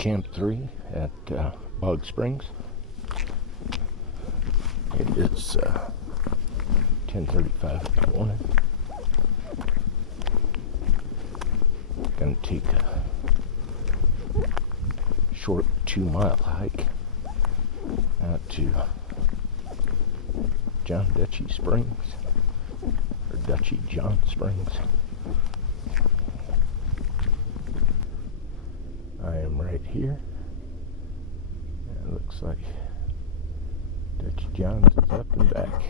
Camp 3 at Bog Springs. It is 10:35 in the morning. Gonna take a short 2-mile hike out to John Dutchy Springs, or Dutchy John Springs. I am right here. It looks like Dutchy John's is up and back.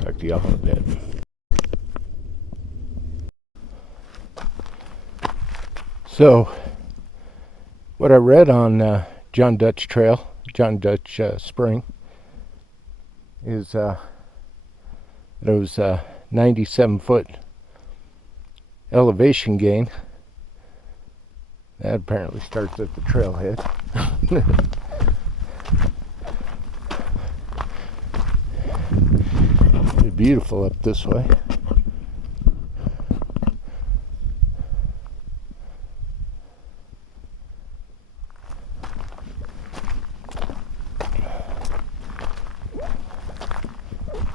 Talk to y'all in a bit. So, what I read on John Dutch Trail, John Dutch Spring, is those 97-foot elevation gain. That apparently starts at the trailhead. It's beautiful up this way.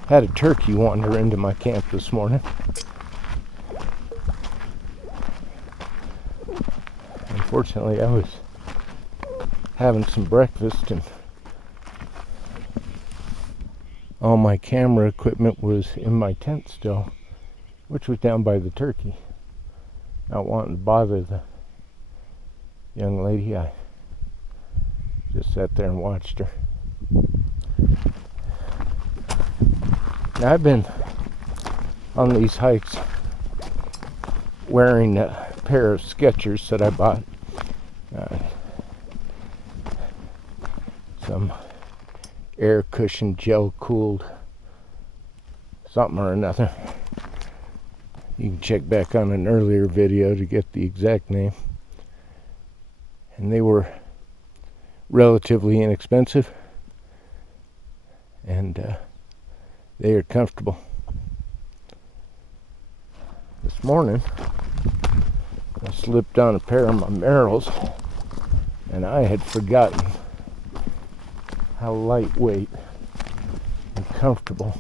Had a turkey wander into my camp this morning. Unfortunately, I was having some breakfast and all my camera equipment was in my tent still, which was down by the turkey. Not wanting to bother the young lady, I just sat there and watched her. Now, I've been on these hikes wearing a pair of Skechers that I bought. Some air cushion gel cooled something or another. You can check back on an earlier video to get the exact name. And they were relatively inexpensive, and they are comfortable. This morning I slipped on a pair of my Merrells, and I had forgotten how lightweight and comfortable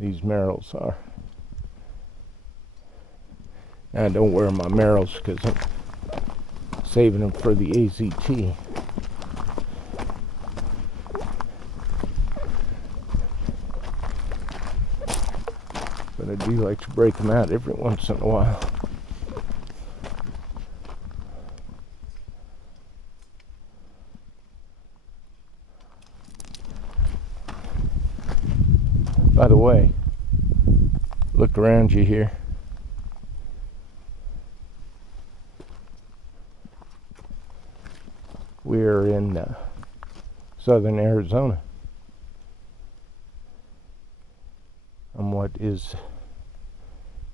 these Merrells are. Now, I don't wear my Merrells because I'm saving them for the AZT. But I do like to break them out every once in a while. By the way, look around you here. We're in southern Arizona, on what is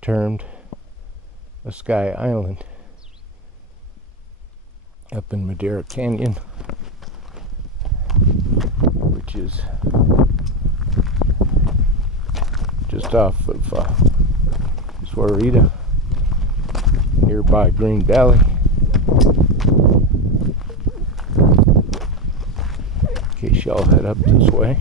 termed a sky island up in Madera Canyon, which is just off of Suarita, nearby Green Valley. In case y'all head up this way.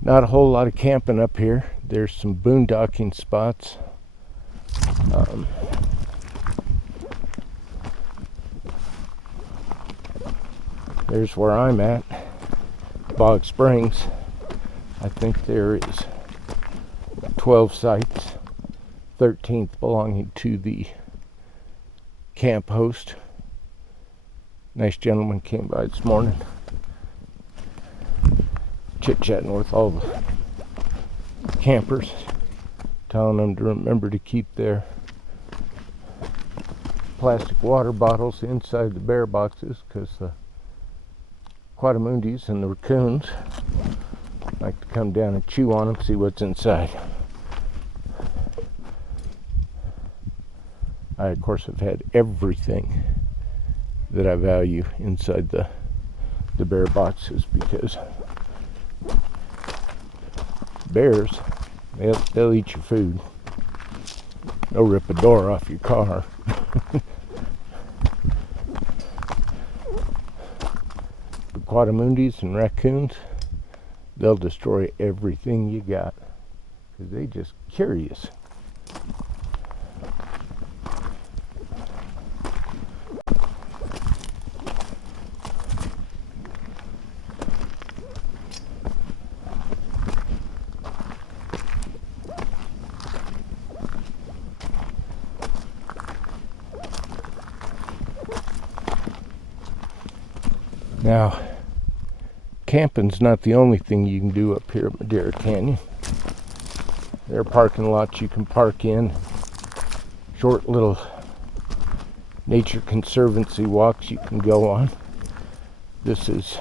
Not a whole lot of camping up here. There's some boondocking spots. There's where I'm at, Bog Springs. I think there is 12 sites, 13th belonging to the camp host. Nice gentleman came by this morning, chit-chatting with all the campers, telling them to remember to keep their plastic water bottles inside the bear boxes because the quadamundis and the raccoons like to come down and chew on them, see what's inside. I, of course, have had everything that I value inside the bear boxes because bears, they'll eat your food. They'll rip a door off your car. quadamundis and raccoons, they'll destroy everything you got because they just curious. Now, camping's not the only thing you can do up here at Madera Canyon. There are parking lots you can park in, short little nature conservancy walks you can go on. This is,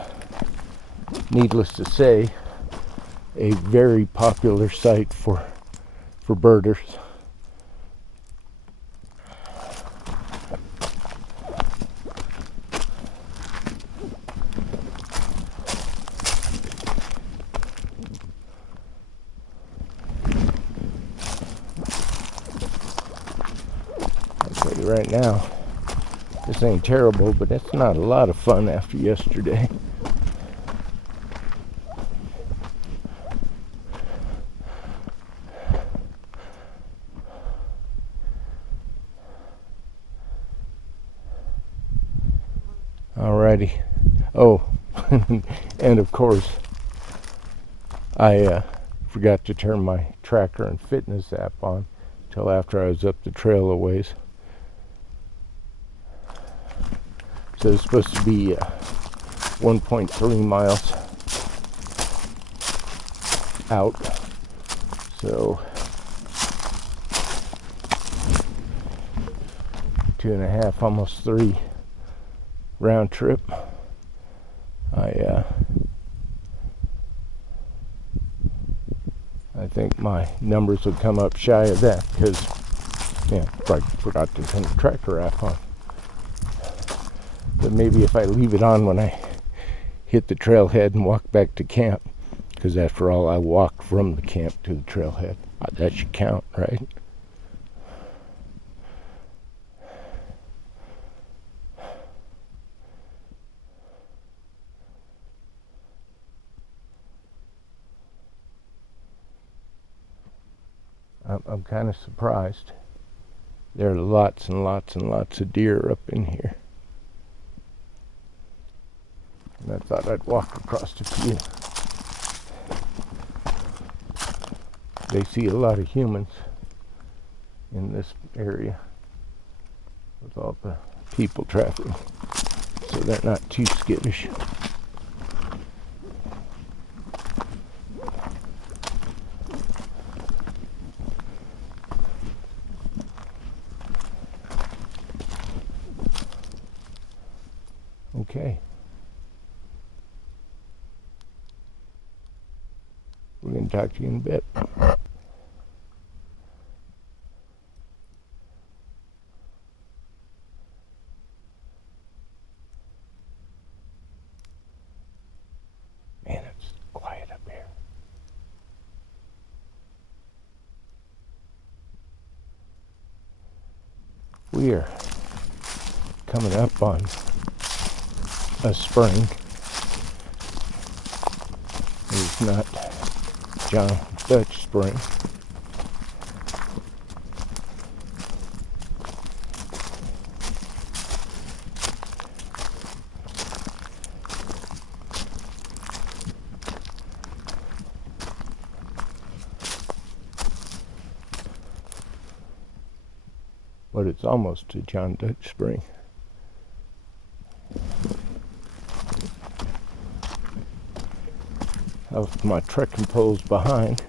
needless to say, a very popular site for birders. Right now, this ain't terrible, but it's not a lot of fun after yesterday. Alrighty. Oh, and of course, I forgot to turn my tracker and fitness app on till after I was up the trail a ways. So it's supposed to be 1.3 miles out. So 2.5, almost 3 round trip. I think my numbers will come up shy of that because I forgot to turn the tracker app on. But maybe if I leave it on when I hit the trailhead and walk back to camp, because after all, I walked from the camp to the trailhead. That should count, right? I'm kind of surprised. There are lots and lots and lots of deer up in here. And I thought I'd walk across a few. They see a lot of humans in this area with all the people traffic, so they're not too skittish. Okay. We're going to talk to you in a bit. Man, it's quiet up here. We are coming up on a spring. It's not John Dutch Spring. But it's almost to John Dutch Spring. I left my trekking poles behind.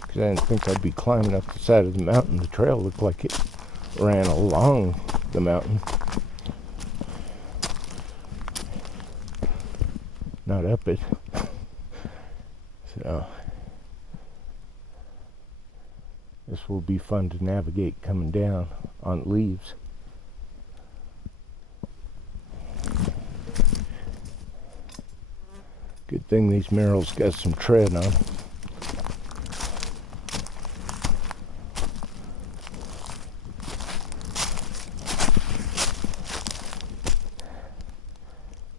Because I didn't think I'd be climbing up the side of the mountain. The trail looked like it ran along the mountain, not up it. So this will be fun to navigate coming down on leaves. Good thing these Merrills got some tread on.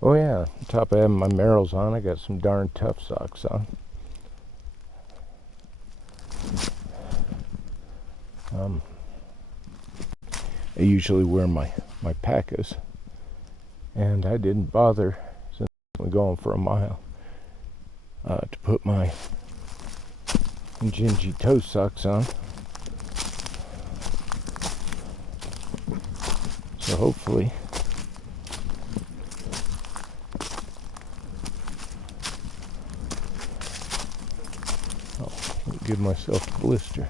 Oh yeah, on top of having my Merrells on, I got some darn tough socks on. I usually wear my Packas, and I didn't bother, since I'm going for a mile, to put my Gingy toe socks on. So hopefully I'll give myself a blister.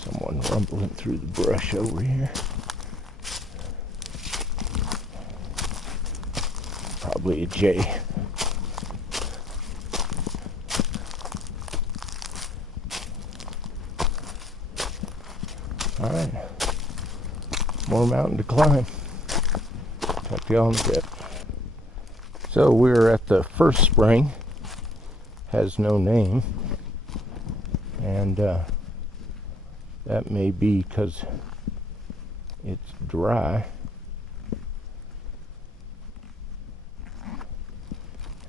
Someone rumbling through the brush over here. Probably a jay. Alright. More mountain to climb. Talk to y'all in a bit. So we're at the first spring. Has no name. And that may be because it's dry.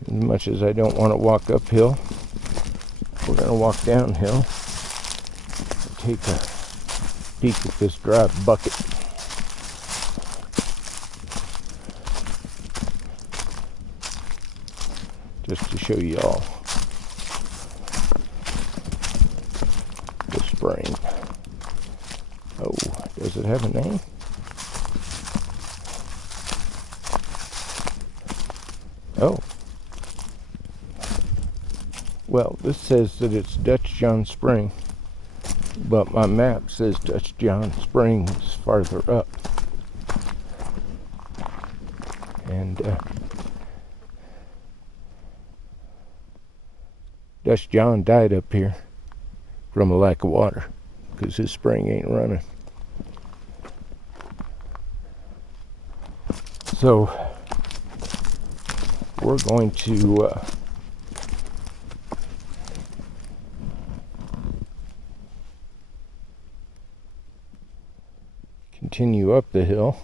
As much as I don't want to walk uphill, we're going to walk downhill. Take a peek at this dry bucket. Just to show you all the spring. Oh, does it have a name? Oh. Well, this says that it's Dutch John Spring, but my map says Dutch John Spring is farther up. And Dutch John died up here from a lack of water, because his spring ain't running. So we're going to continue up the hill.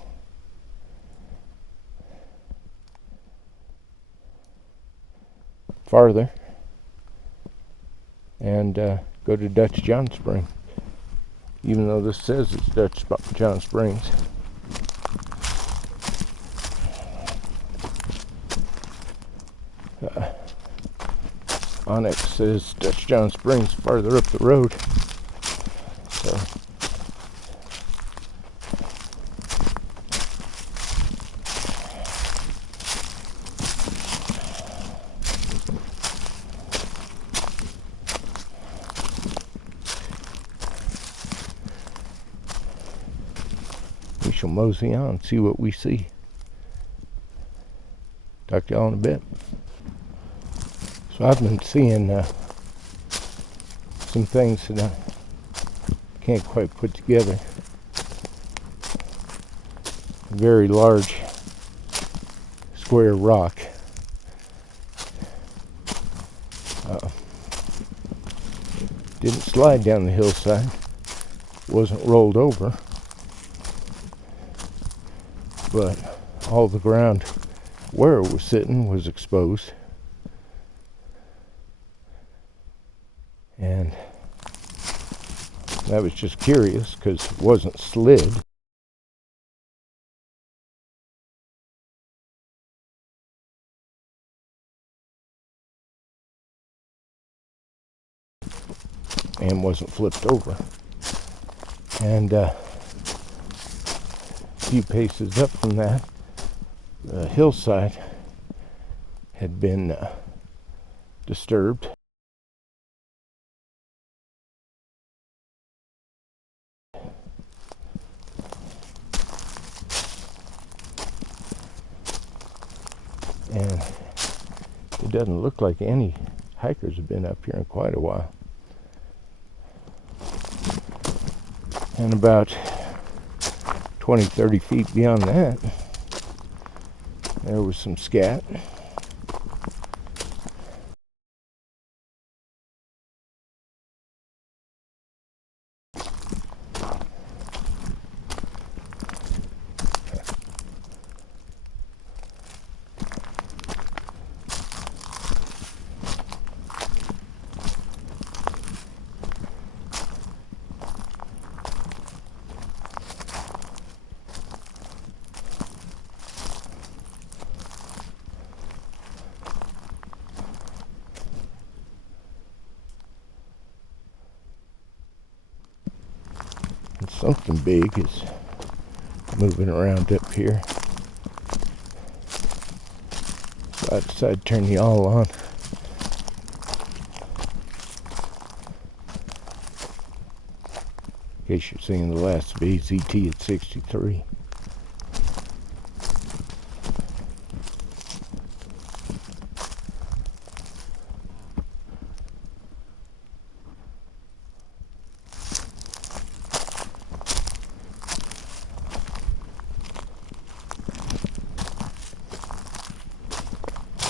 Farther. And go to Dutch John Spring, even though this says it's Dutch John Springs. Onyx says Dutch John Springs farther up the road. So we shall mosey on, see what we see. Talk to y'all in a bit. So I've been seeing some things that I can't quite put together. A very large square rock. Didn't slide down the hillside. Wasn't rolled over. But all the ground where it was sitting was exposed. And I was just curious because it wasn't slid. And wasn't flipped over. And a few paces up from that, the hillside had been disturbed. And it doesn't look like any hikers have been up here in quite a while. And about 20-30 feet beyond that, there was some scat. And something big is moving around up here. So I decided to turn the yawl on. In case you're seeing the last of AZT at 63.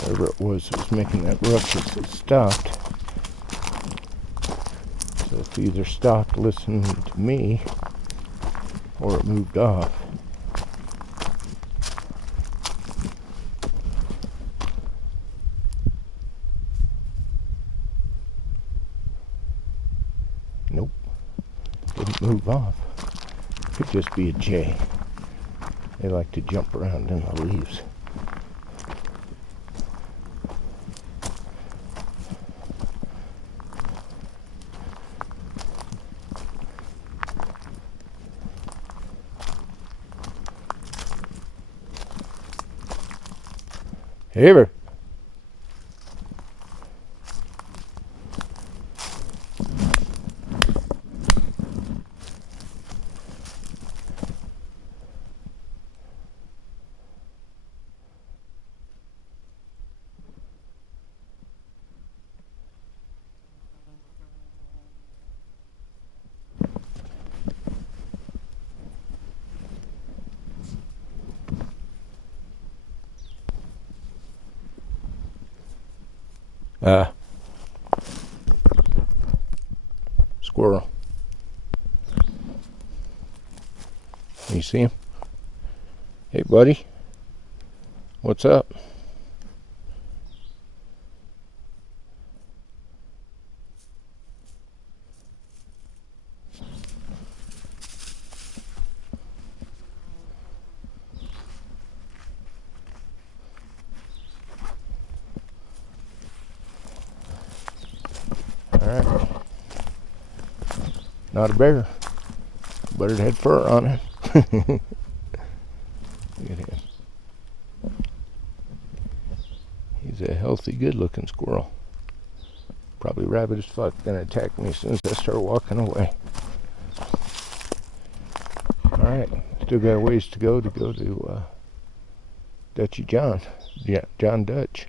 Whatever it was that was making that ruckus, it stopped. So it's either stopped listening to me or it moved off. Nope, didn't move off. Could just be a jay. They like to jump around in the leaves. Hey, Ever. Squirrel. You see him? Hey, buddy. What's up? Alright. Not a bear, but it had fur on it. Look at him. He's a healthy, good-looking squirrel. Probably rabid as fuck. Gonna attack me as soon as I start walking away. Alright, still got a ways to go to Dutchy John. Yeah, John Dutch.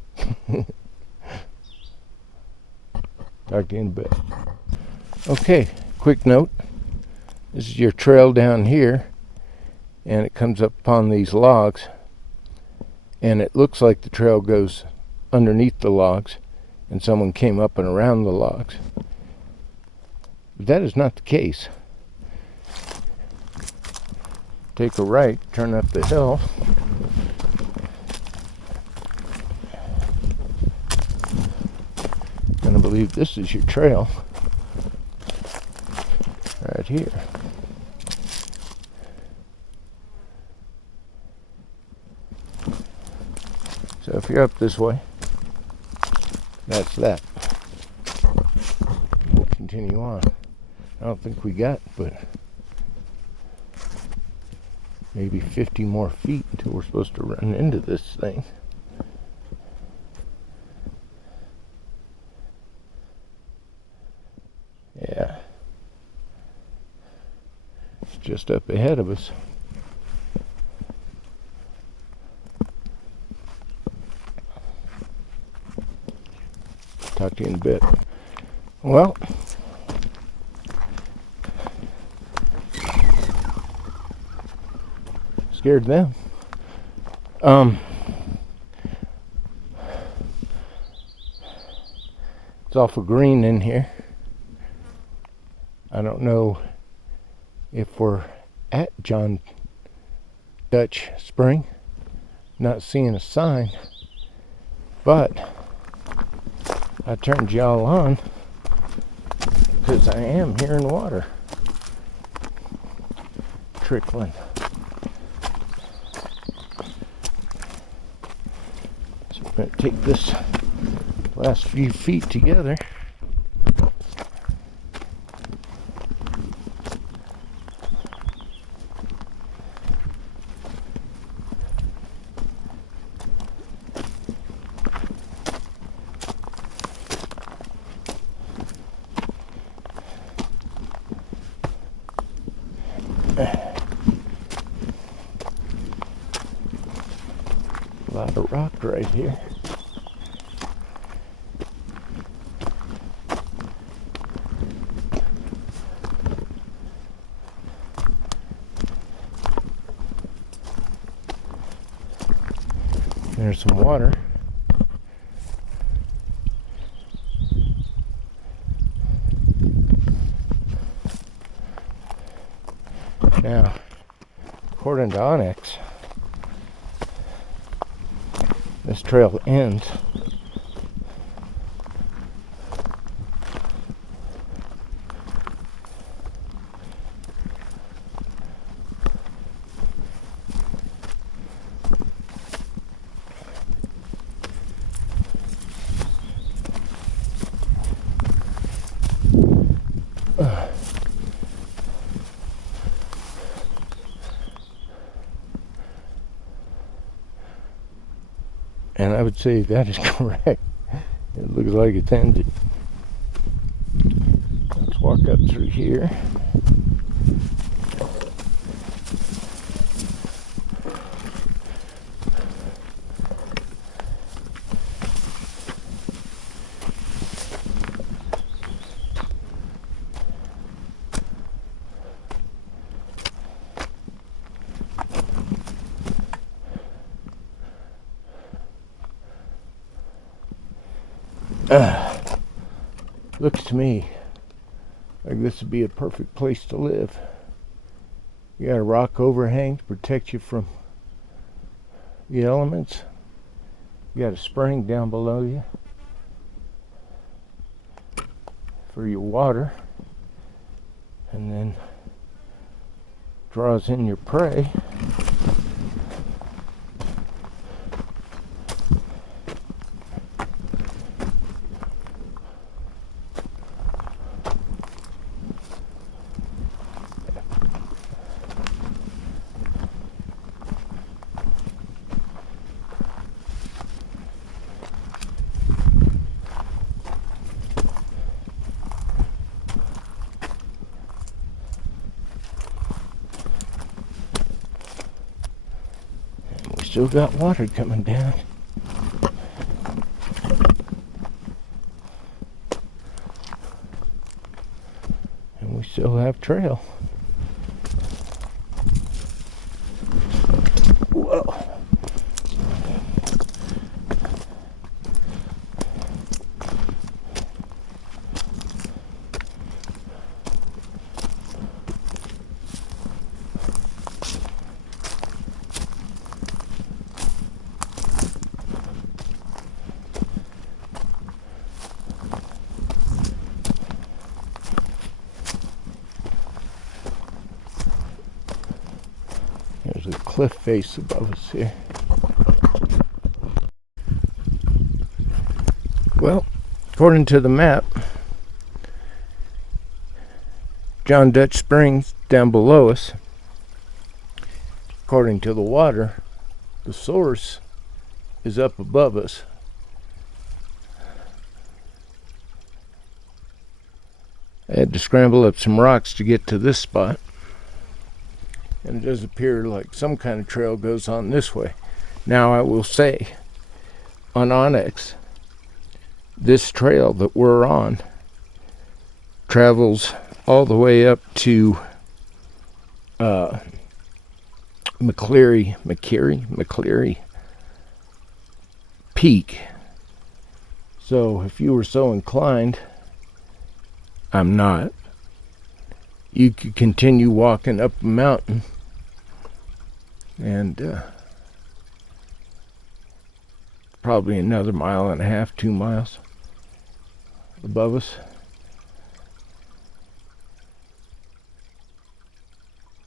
Talk to you in a bit. Okay, quick note. This is your trail down here, and it comes up upon these logs, and it looks like the trail goes underneath the logs, and someone came up and around the logs. But that is not the case. Take a right, turn up the hill, and I believe this is your trail right here. So if you're up this way, that's that. We'll continue on. I don't think we got but maybe 50 more feet until we're supposed to run into this thing. Yeah. It's just up ahead of us. Talk to you in a bit. Well, scared them. It's awful green in here. I don't know if we're at John Dutch Spring. Not seeing a sign, but I turned y'all on because I am hearing water trickling. So we're going to take this last few feet together. A lot of rock right here. There's some water. Now, according to Onyx, this trail ends and I would say that is correct. It looks like it's ended. Let's walk up through here. Looks to me like this would be a perfect place to live. You got a rock overhang to protect you from the elements. You got a spring down below you for your water, and then draws in your prey. Still got water coming down. And we still have trail. Whoa. There's a cliff face above us here. Well, according to the map, John Dutch Springs down below us. According to the water, the source is up above us. I had to scramble up some rocks to get to this spot. And it does appear like some kind of trail goes on this way. Now I will say, on Onyx, this trail that we're on travels all the way up to McCleary Peak. So if you were so inclined, I'm not, you could continue walking up the mountain and probably another 1.5 miles, 2 miles above us.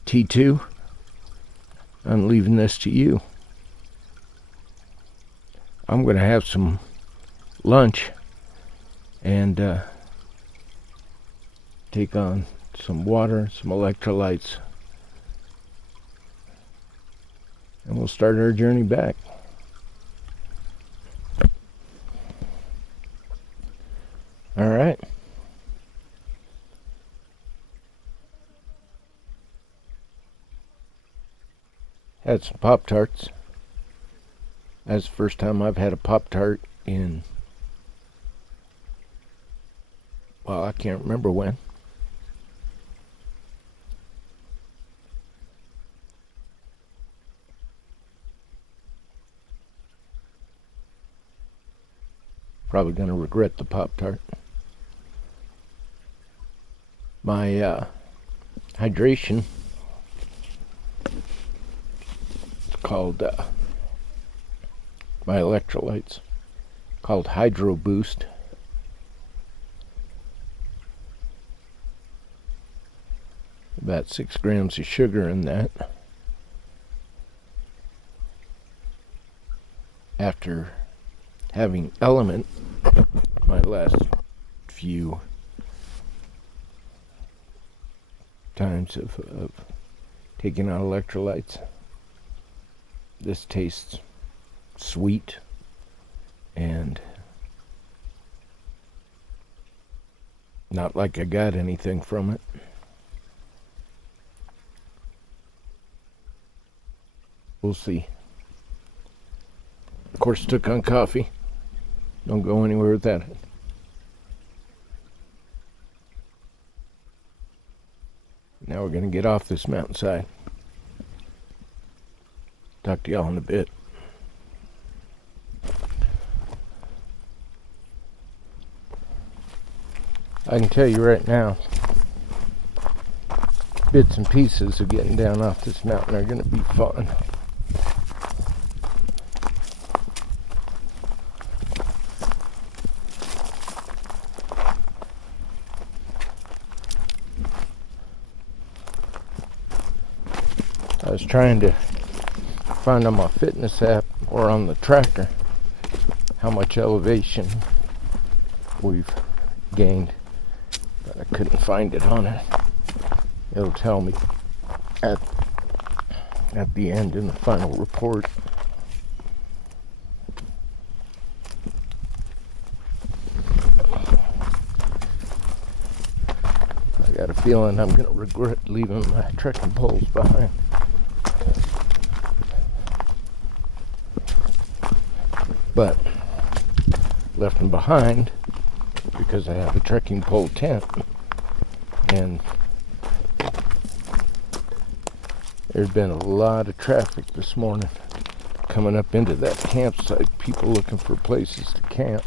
T2, I'm leaving this to you. I'm going to have some lunch and take on some water, some electrolytes, and we'll start our journey back. All right. Had some Pop-Tarts. That's the first time I've had a Pop-Tart in, well, I can't remember when. Probably going to regret the Pop-Tart. My hydration, it's called, my electrolytes, called Hydro Boost. About 6 grams of sugar in that. After having Element my last few times of taking out electrolytes, this tastes sweet and not like I got anything from it. We'll see. Of course, took on coffee. Don't go anywhere without it. Now we're going to get off this mountainside. Talk to y'all in a bit. I can tell you right now, bits and pieces of getting down off this mountain are going to be fun. I was trying to find on my fitness app or on the tracker how much elevation we've gained, but I couldn't find it on it. It'll tell me at the end in the final report. I got a feeling I'm going to regret leaving my trekking poles behind. But left them behind because I have a trekking pole tent, and there's been a lot of traffic this morning coming up into that campsite, people looking for places to camp.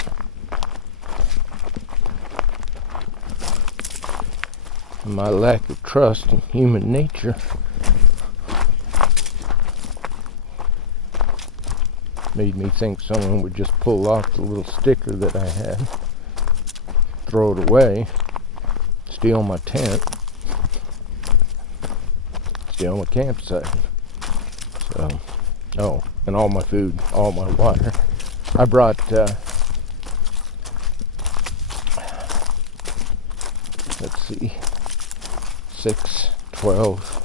And my lack of trust in human nature made me think someone would just pull off the little sticker that I had, throw it away, steal my tent, steal my campsite. So, oh, and all my food, all my water. I brought, let's see, 6, 12,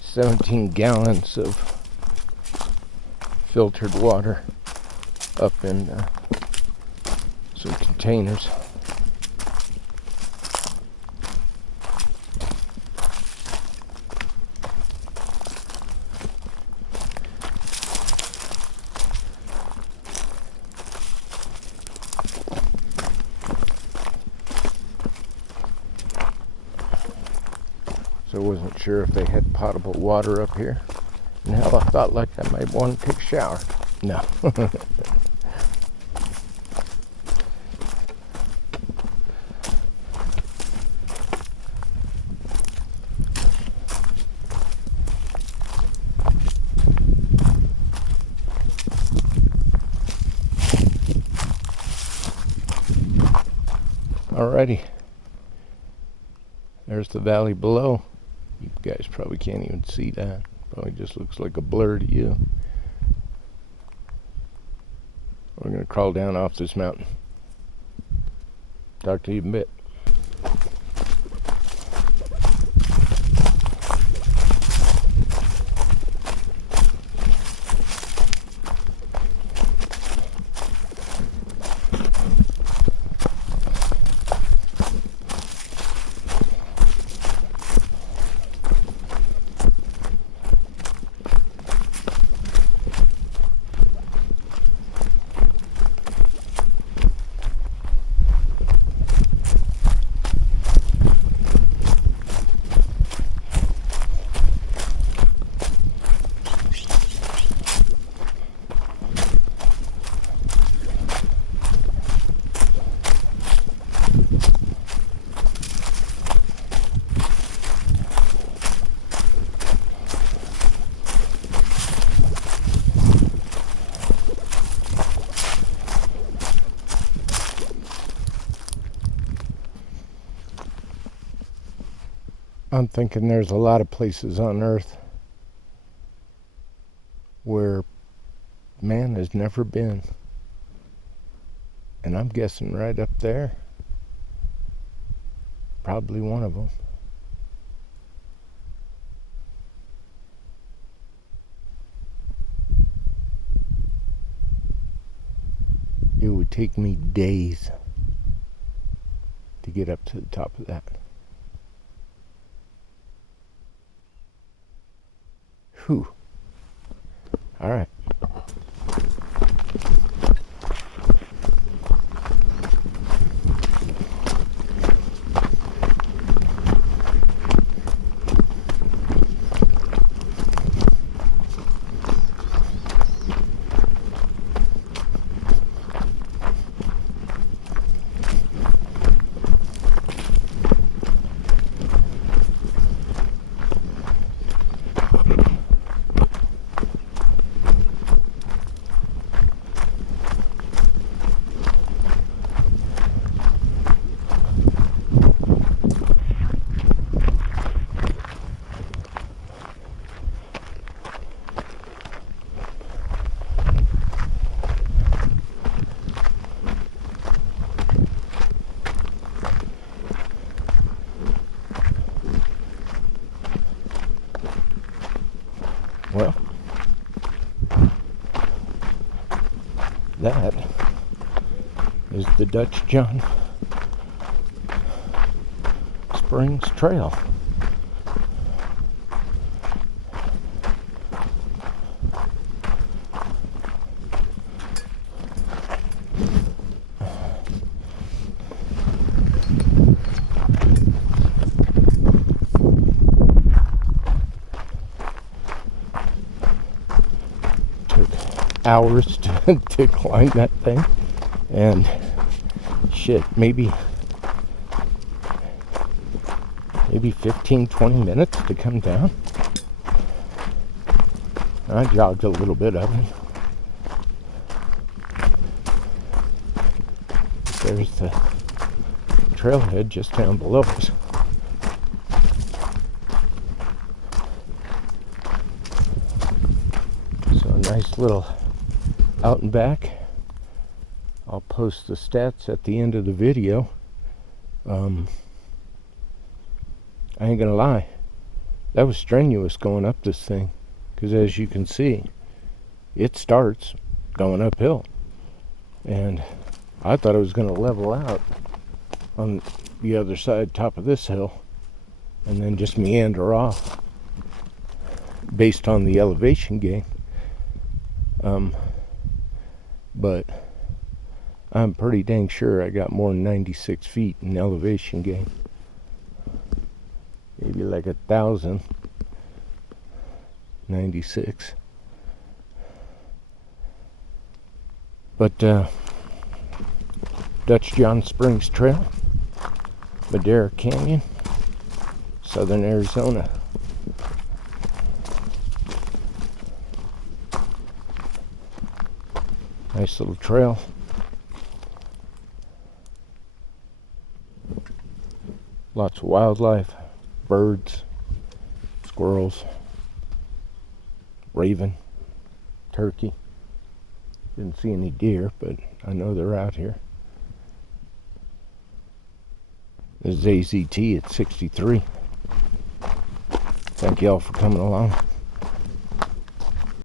17 gallons of filtered water up in some containers. So I wasn't sure if they had potable water up here. And hell, I thought like I might want to take a shower. No. Alrighty. There's the valley below. You guys probably can't even see that. Probably just looks like a blur to you. We're going to crawl down off this mountain. Talk to you in a bit. I'm thinking there's a lot of places on Earth where man has never been. And I'm guessing right up there, probably one of them. It would take me days to get up to the top of that. Whew. All right. Well, that is the Dutch John Springs Trail. Hours to climb that thing, and shit, maybe 15-20 minutes to come down. I jogged a little bit of it. There's the trailhead just down below us. So a nice little out and back. I'll post the stats at the end of the video. I ain't gonna lie, that was strenuous going up this thing, because as you can see, it starts going uphill, and I thought it was gonna level out on the other side, top of this hill, and then just meander off based on the elevation gain. But I'm pretty dang sure I got more than 96 feet in elevation gain. Maybe like 1,096. But Dutch John Springs Trail, Madera Canyon, Southern Arizona. Nice little trail. Lots of wildlife, birds, squirrels, raven, turkey. Didn't see any deer, but I know they're out here. This is AZT at 63. Thank y'all for coming along.